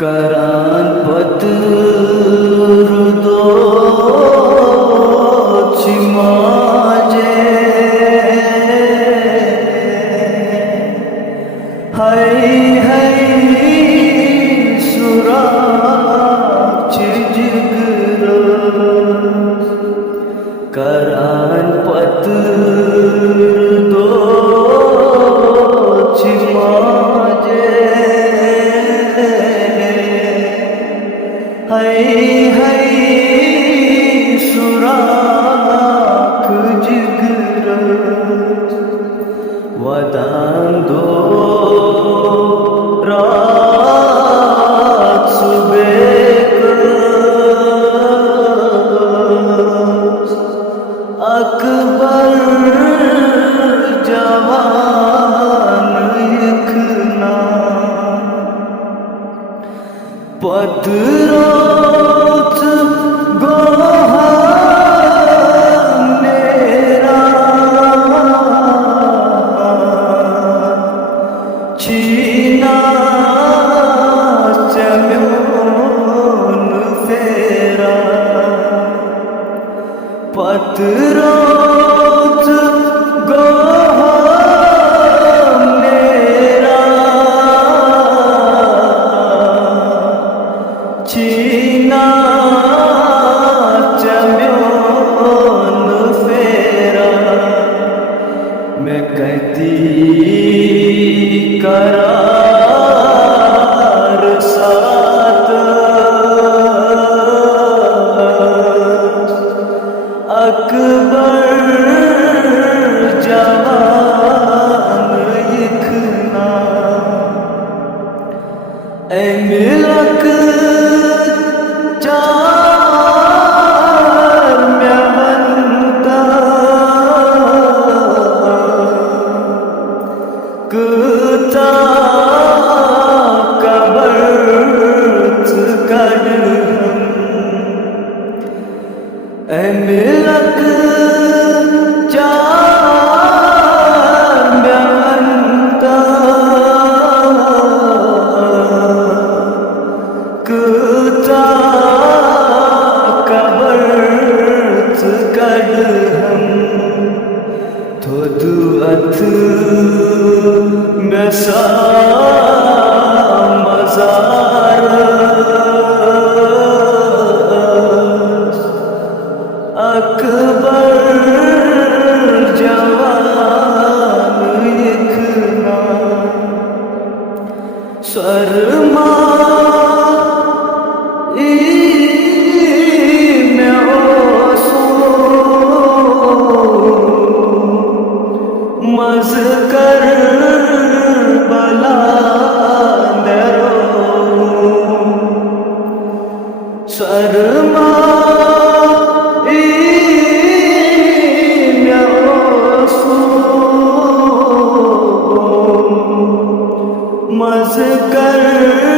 करान पतरुदो चिमाजे हाय हाय सुराग चिजगर करान पतरुदो हाय हाय सुराख जिगर वदान दो रात सुबह अकबर जवान इखना पतरोत गोहानेरा चीना चम्योन फेरा पतरोत चीना चम्योन फेरा मैं कहती करार साथ अकबर जवान इखना ऐ मिलक कुता कबर्त कड़हम ऐ मिलक चार म्यांता कुता कबर्त कड़हम थोदु अथ मैसा मजार अकबर जवान इखना शर्मा मज कर बला शर्मा मज कर